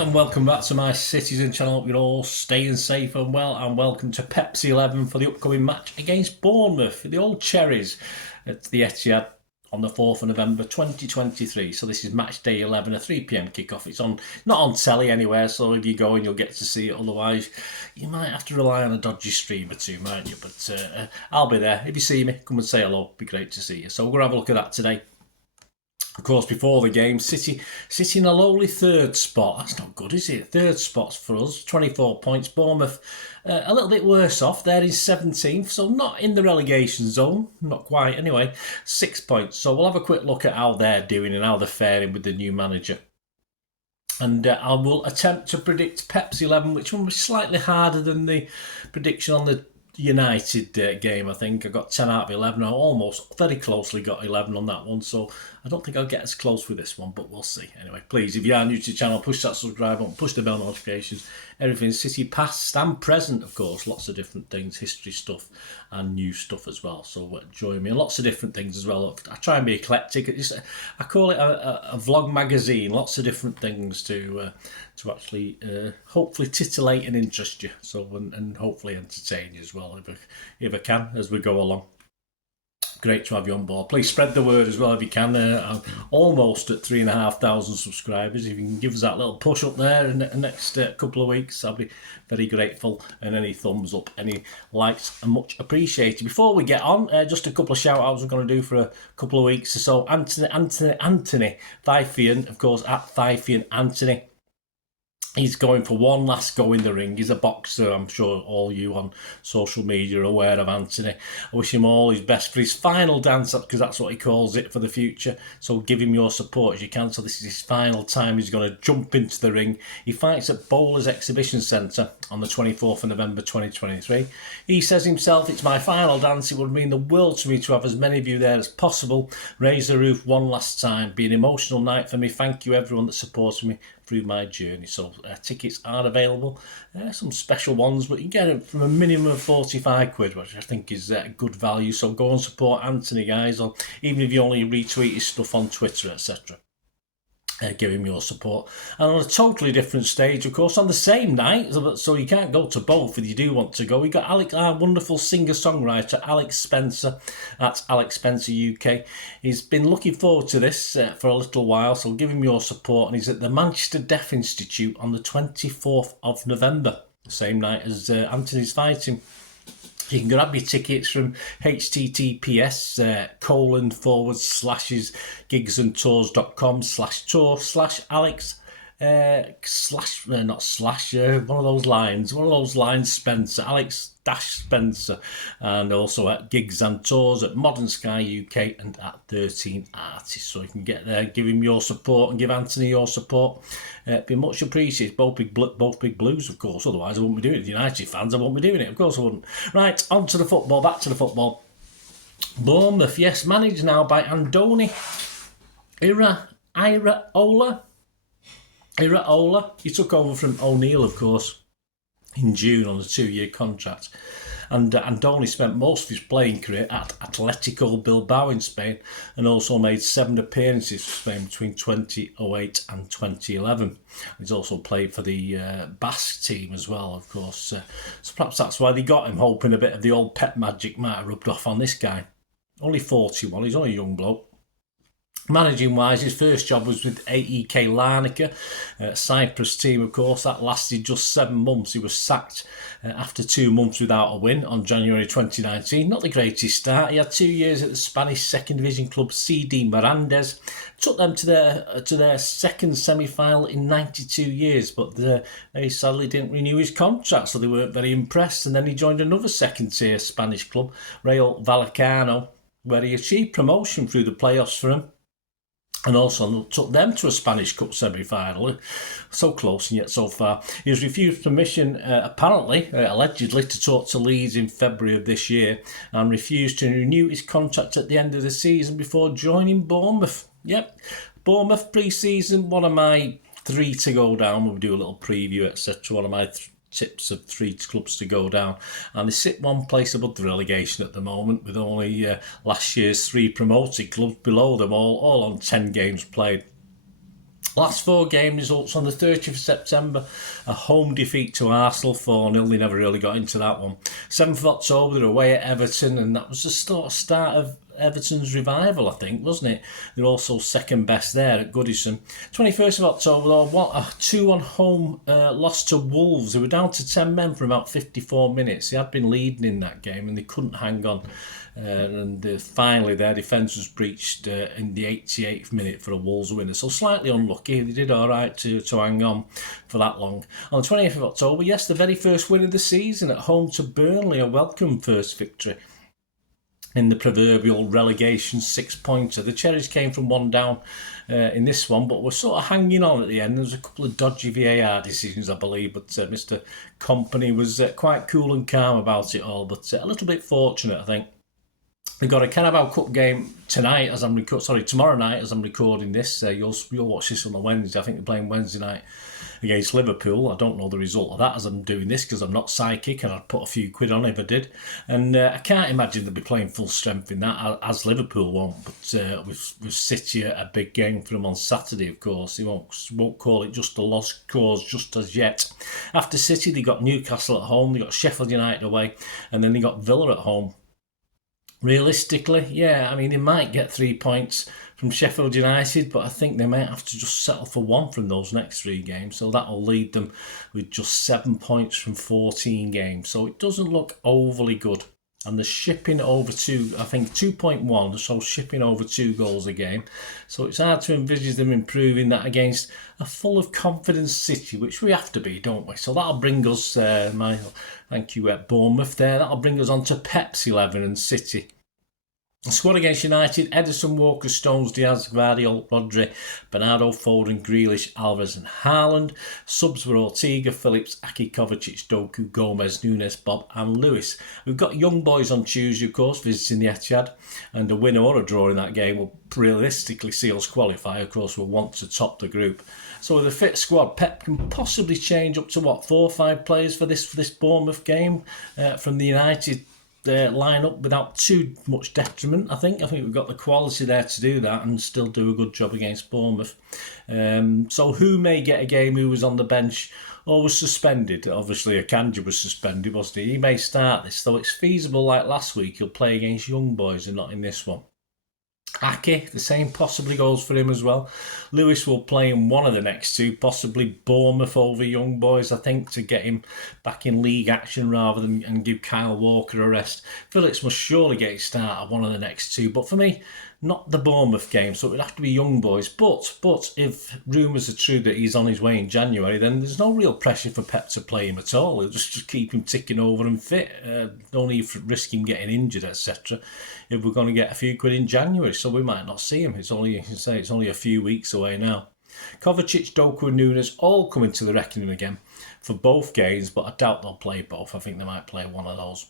and welcome back to my Citizen channel. Hope you're all staying safe and well, and welcome to Pepsi 11 for the upcoming match against Bournemouth, the old Cherries, at the Etihad on the 4th of November 2023. So this is match day 11, a 3 p.m. kickoff. It's not on telly anywhere, so if you go in, you'll get to see it. Otherwise, you might have to rely on a dodgy stream or two, mightn't you? But I'll be there. If you see me, come and say hello. It'd be great to see you. So we're going to have a look at that today. Of course, before the game, City in a lowly third spot. That's not good, is it? Third spot's for us, 24 points. Bournemouth a little bit worse off. They're in 17th, so not in the relegation zone. Not quite, anyway. 6 points. So we'll have a quick look at how they're doing and how they're faring with the new manager. And I will attempt to predict Pepsi 11, which will be slightly harder than the prediction on the United game. I think I got 10 out of 11. I almost very closely got 11 on that one, so I don't think I'll get as close with this one, but we'll see. Anyway, please, if you are new to the channel, push that subscribe button, push the bell notifications, everything City past and present, of course, lots of different things, history stuff and new stuff as well, so join me, and lots of different things as well. I try and be eclectic. I call it a vlog magazine, lots of different things to actually hopefully titillate and interest you, so and hopefully entertain you as well if I can as we go along. Great to have you on board. Please spread the word as well if you can. I'm almost at 3,500 subscribers. If you can give us that little push up there in the next couple of weeks, I'll be very grateful. And any thumbs up, any likes are much appreciated. Before we get on, just a couple of shout outs we're going to do for a couple of weeks or so. Anthony Fifian, of course, at Fifian Anthony. He's going for one last go in the ring. He's a boxer. I'm sure all you on social media are aware of Anthony. I wish him all his best for his final dance, because that's what he calls it for the future. So give him your support as you can. So this is his final time. He's going to jump into the ring. He fights at Bowlers Exhibition Centre on the 24th of November 2023. He says himself, "It's my final dance. It would mean the world to me to have as many of you there as possible. Raise the roof one last time. Be an emotional night for me. Thank you everyone that supported me through my journey." So tickets are available, some special ones, but you get it from a minimum of 45 quid, which I think is good value. So go and support Anthony, guys, or even if you only retweet his stuff on Twitter, etc. Give him your support. And on a totally different stage, of course, on the same night, so you can't go to both if you do want to go, we got our wonderful singer-songwriter Alex Spencer at Alex Spencer UK. He's been looking forward to this for a little while, so give him your support. And he's at the Manchester Deaf Institute on the 24th of November, the same night as Anthony's fighting. You can grab your tickets from https:/gigsandtours.com/tour/Alex one of those lines Spencer, Alex Spencer, and also at Gigs and Tours at Modern Sky UK and at 13 Artists. So you can get there, give him your support and give Anthony your support. Be much appreciated. Both big Blues, of course, otherwise I wouldn't be doing it. The United fans, I wouldn't be doing it, of course I wouldn't. Right, on to the football, back to the football. Bournemouth, yes, managed now by Andoni Iraola. He took over from O'Neill, of course, in June on a 2-year contract. And Andoni spent most of his playing career at Atletico Bilbao in Spain, and also made 7 appearances for Spain between 2008 and 2011. He's also played for the Basque team as well, of course. So perhaps that's why they got him, hoping a bit of the old Pep magic might have rubbed off on this guy. Only 41, he's only a young bloke. Managing wise, his first job was with AEK Larnaca, Cyprus team, of course. That lasted just 7 months. He was sacked after 2 months without a win on January 2019. Not the greatest start. He had 2 years at the Spanish second division club CD Mirandes. Took them to their second semi-final in 92 years, but they sadly didn't renew his contract, so they weren't very impressed. And then he joined another second-tier Spanish club, Rayo Vallecano, where he achieved promotion through the playoffs for him, and also took them to a Spanish Cup semi-final. So close and yet so far. He was refused permission, allegedly, to talk to Leeds in February of this year, and refused to renew his contract at the end of the season before joining Bournemouth. Yep, Bournemouth pre-season, one of my 3 to go down. We'll do a little preview, etc. One of my tips of 3 clubs to go down, and they sit one place above the relegation at the moment, with only last year's 3 promoted clubs below them, all on 10 games played. Last 4 game results on the 30th of September, a home defeat to Arsenal 4-0. They never really got into that one. 7th of October, they're away at Everton, and that was the start of Everton's revival, I think, wasn't it? They're also second best there at Goodison. 21st of October, though, a 2-1 home loss to Wolves. They were down to 10 men for about 54 minutes. They had been leading in that game and they couldn't hang on. And finally their defence was breached in the 88th minute for a Wolves winner. So slightly unlucky. They did all right to hang on for that long. On the 20th of October, yes, the very first win of the season at home to Burnley, a welcome first victory in the proverbial relegation 6-pointer. The Cherries came from 1 down in this one, but were sort of hanging on at the end. There was a couple of dodgy VAR decisions, I believe, but Mr. Company was quite cool and calm about it all, but a little bit fortunate, I think. We've got a Carabao Cup game tomorrow night as I'm recording this. You'll watch this on the Wednesday. I think they're playing Wednesday night against Liverpool. I don't know the result of that as I'm doing this because I'm not psychic and I'd put a few quid on if I did. And I can't imagine they'll be playing full strength in that as Liverpool won't. But with City a big game for them on Saturday, of course. They won't call it just a lost cause just as yet. After City, they got Newcastle at home, they got Sheffield United away, and then they got Villa at home. Realistically, yeah, I mean, they might get 3 points from Sheffield United, but I think they might have to just settle for 1 from those next 3 games. So that'll lead them with just 7 points from 14 games. So it doesn't look overly good. And they're shipping over 2.1, so shipping over 2 goals a game. So it's hard to envisage them improving that against a full of confidence City, which we have to be, don't we? So that'll bring us, thank you, Bournemouth there. That'll bring us on to Pep's 11 and City. The squad against United: Ederson, Walker, Stones, Diaz, Gvardiol, Rodri, Bernardo, Foden, Grealish, Alvarez and Haaland. Subs were Ortega, Phillips, Aki, Kovacic, Doku, Gomez, Nunes, Bob and Lewis. We've got young boys on Tuesday, of course, visiting the Etihad, and a win or a draw in that game will realistically see us qualify. Of course, we'll want to top the group. So with a fit squad, Pep can possibly change up to 4 or 5 players for this Bournemouth game from the United line up without too much detriment. I think we've got the quality there to do that and still do a good job against Bournemouth. So who may get a game who was on the bench or was suspended? Obviously Akanji was suspended, wasn't he? He may start this, though it's feasible like last week he'll play against young boys and not in this one. Aki, the same possibly goes for him as well. Lewis will play in one of the next 2, possibly Bournemouth over young boys, I think, to get him back in league action rather than and give Kyle Walker a rest. Phillips must surely get his start at one of the next 2, but for me, not the Bournemouth game, so it would have to be young boys. But if rumours are true that he's on his way in January, then there's no real pressure for Pep to play him at all. He'll just keep him ticking over and fit. No need for risk him getting injured, etc. If we're going to get a few quid in January, so we might not see him. It's only a few weeks away now. Kovacic, Doku and Nunes all coming to the reckoning again for both games, but I doubt they'll play both. I think they might play one of those.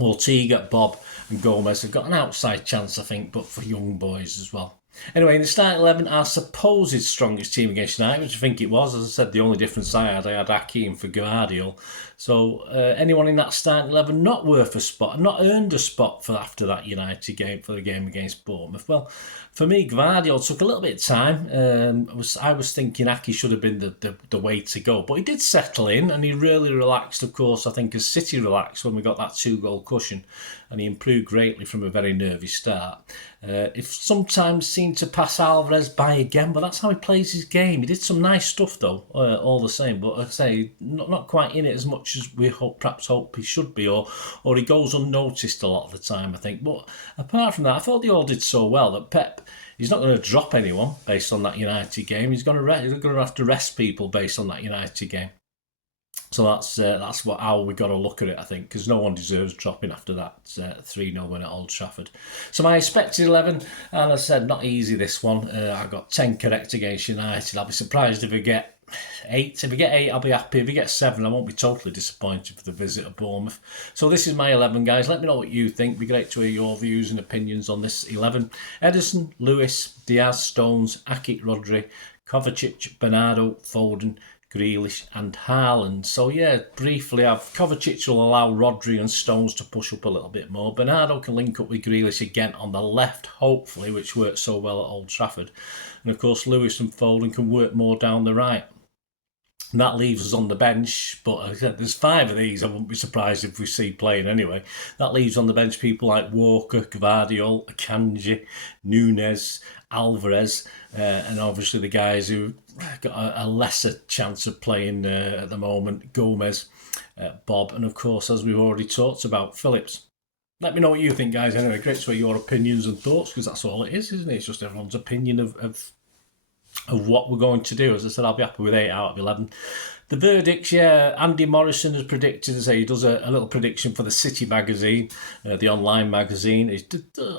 Ortega, Bob and Gomez have got an outside chance, I think, but for young boys as well. Anyway, in the starting 11, our supposed strongest team against United, which I think it was, as I said, the only difference I had Aki in for Gvardiol. So anyone in that starting 11 not worth a spot, not earned a spot for after that United game, for the game against Bournemouth. Well, for me, Gvardiol took a little bit of time. I was thinking Aki should have been the way to go, but he did settle in and he really relaxed, of course, I think, as City relaxed when we got that 2-goal cushion, and he improved greatly from a very nervy start. It sometimes seemed to pass Alvarez by again, but that's how he plays his game. He did some nice stuff, though, all the same, but I say, not quite in it as much as we perhaps hope he should be, or he goes unnoticed a lot of the time, I think. But apart from that, I thought they all did so well that Pep, he's not going to drop anyone based on that United game. He's going to have to rest people based on that United game. So that's how we got to look at it, I think, because no one deserves dropping after that 3-0 win at Old Trafford. So my expected 11, and I said not easy this one. I got 10 correct against United. I'll be surprised if we get 8. If we get 8, I'll be happy. If we get 7, I won't be totally disappointed for the visit of Bournemouth. So this is my 11, guys. Let me know what you think. It'd be great to hear your views and opinions on this 11. Ederson, Lewis, Diaz, Stones, Aki, Rodri, Kovacic, Bernardo, Foden, Grealish and Haaland. So yeah, briefly, Kovacic will allow Rodri and Stones to push up a little bit more. Bernardo can link up with Grealish again on the left, hopefully, which worked so well at Old Trafford. And of course, Lewis and Foden can work more down the right. And that leaves us on the bench, but as I said, there's 5 of these. I wouldn't be surprised if we see playing anyway. That leaves on the bench people like Walker, Gvardiol, Akanji, Nunes, Alvarez, and obviously the guys who got a lesser chance of playing at the moment, Gomez, Bob, and of course, as we've already talked about, Phillips. Let me know what you think, guys. Anyway, great to hear your opinions and thoughts, because that's all it is, isn't it? It's just everyone's opinion of what we're going to do. As I said, I'll be happy with 8 out of 11. The verdicts, yeah, Andy Morrison has predicted, as he does a little prediction for the City magazine, the online magazine. He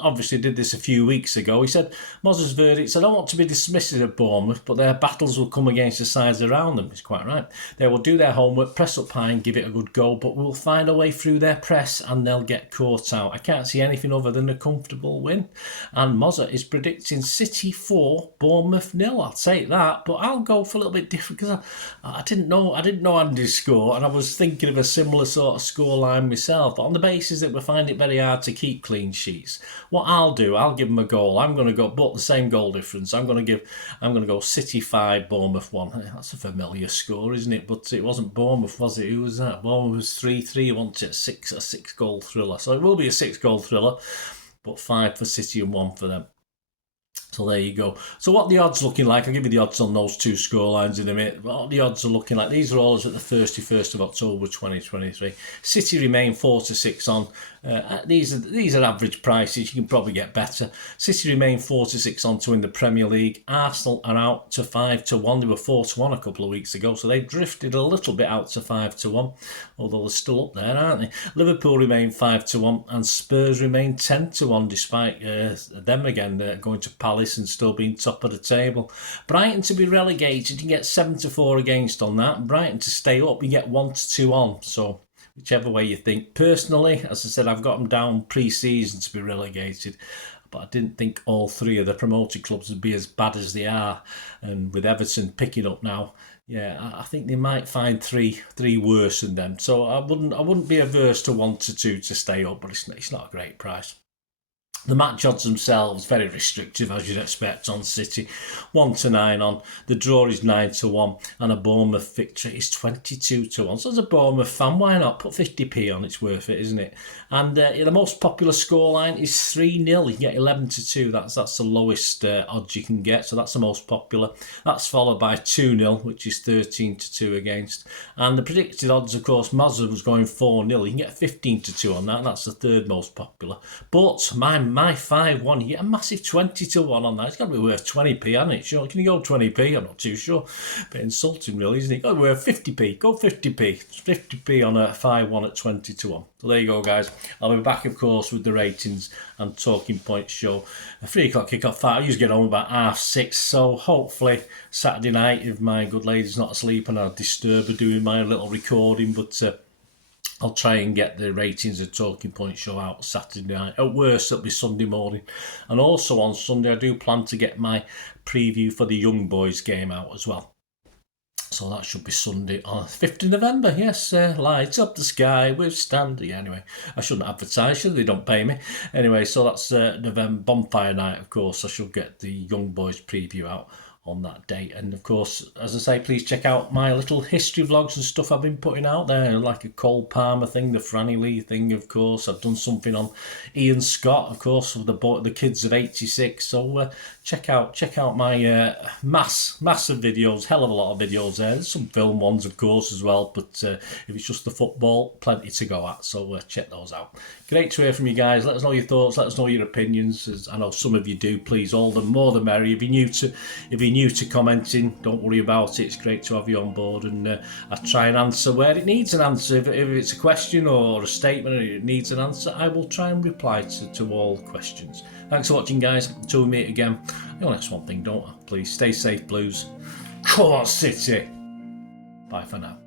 obviously did this a few weeks ago. He said, Moz's verdicts, I don't want to be dismissive of Bournemouth, but their battles will come against the sides around them. He's quite right. They will do their homework, press up high and give it a good go, but we'll find a way through their press and they'll get caught out. I can't see anything other than a comfortable win. And Mozza is predicting City 4, Bournemouth 0. I'll take that, but I'll go for a little bit different, because I didn't know Andy's score, and I was thinking of a similar sort of scoreline myself, but on the basis that we find it very hard to keep clean sheets, what I'll do, I'll give them a goal. I'm going to go, but the same goal difference. I'm going to go City 5, Bournemouth 1. That's a familiar score, isn't it? But it wasn't Bournemouth, was it? Who was that? Bournemouth was 3-3. Wasn't it? A 6-goal thriller. So it will be a 6-goal thriller, but 5 for City and 1 for them. So there you go. So what the odds looking like, I'll give you the odds on those 2 scorelines in a minute. What the odds are looking like, these are all as at the 31st of October 2023. City remain 4-6 on. These are average prices. You can probably get better. City remain 4-6 on to win the Premier League. Arsenal are out to 5-1. They were 4-1 a couple of weeks ago, so they've drifted a little bit out to 5-1, although they're still up there, aren't they? Liverpool remain 5-1, and Spurs remain 10-1, despite them again going to Palace and still being top of the table. Brighton to be relegated, you get 7-4 against on that. Brighton to stay up, you get 1-2 on. So whichever way you think. Personally, as I said, I've got them down pre-season to be relegated, but I didn't think all 3 of the promoted clubs would be as bad as they are. And with Everton picking up now, yeah, I think they might find three worse than them. So I wouldn't be averse to 1-2 to stay up, but it's not a great price. The match odds themselves, very restrictive as you'd expect on City. 1-9 on. The draw is 9-1, and a Bournemouth victory is 22-1. So as a Bournemouth fan, why not put 50p on? It's worth it, isn't it? And the most popular scoreline is 3-0. You can get 11-2. That's the lowest odds you can get. So that's the most popular. That's followed by 2-0, which is 13-2 against. And the predicted odds, of course, Mazda was going 4-0. You can get 15-2 on that. That's the 3rd most popular. But my 5-1, you get a massive 20-1 on that. It's got to be worth 20p, hasn't it? Sure. Can you go 20p? I'm not too sure. A bit insulting, really, isn't it? Got to be worth 50p. Go 50p. 50p on a 5-1 at 20-1. So there you go, guys. I'll be back, of course, with the ratings and talking points show. A 3 o'clock kick-off fight. I usually get home about 6:30. So hopefully Saturday night, if my good lady's not asleep and I'll disturb her doing my little recording, but I'll try and get the ratings of Talking Point show out Saturday night. At worst, it'll be Sunday morning. And also on Sunday, I do plan to get my preview for the Young Boys game out as well. So that should be Sunday on 5th of November. Yes, lights up the sky with standard. Yeah, anyway, I shouldn't advertise, should they? Don't pay me. Anyway, so that's November bonfire night, of course. I shall get the Young Boys preview out on that date. And of course, as I say, please check out my little history vlogs and stuff I've been putting out there, like a Cole Palmer thing, the Franny Lee thing, of course. I've done something on Ian Scott, of course, with the kids of 86. So check out my massive videos, hell of a lot of videos there. There's some film ones, of course, as well, but if it's just the football, plenty to go at. So check those out. Great to hear from you guys. Let us know your thoughts. Let us know your opinions. As I know some of you do. Please, all the more the merrier. If you're new to commenting, don't worry about it. It's great to have you on board, and I try and answer where it needs an answer. If it's a question or a statement and it needs an answer, I will try and reply to all questions. Thanks for watching, guys. Until we meet again, the next one thing, don't I? Please stay safe, Blues. Come on, City. Bye for now.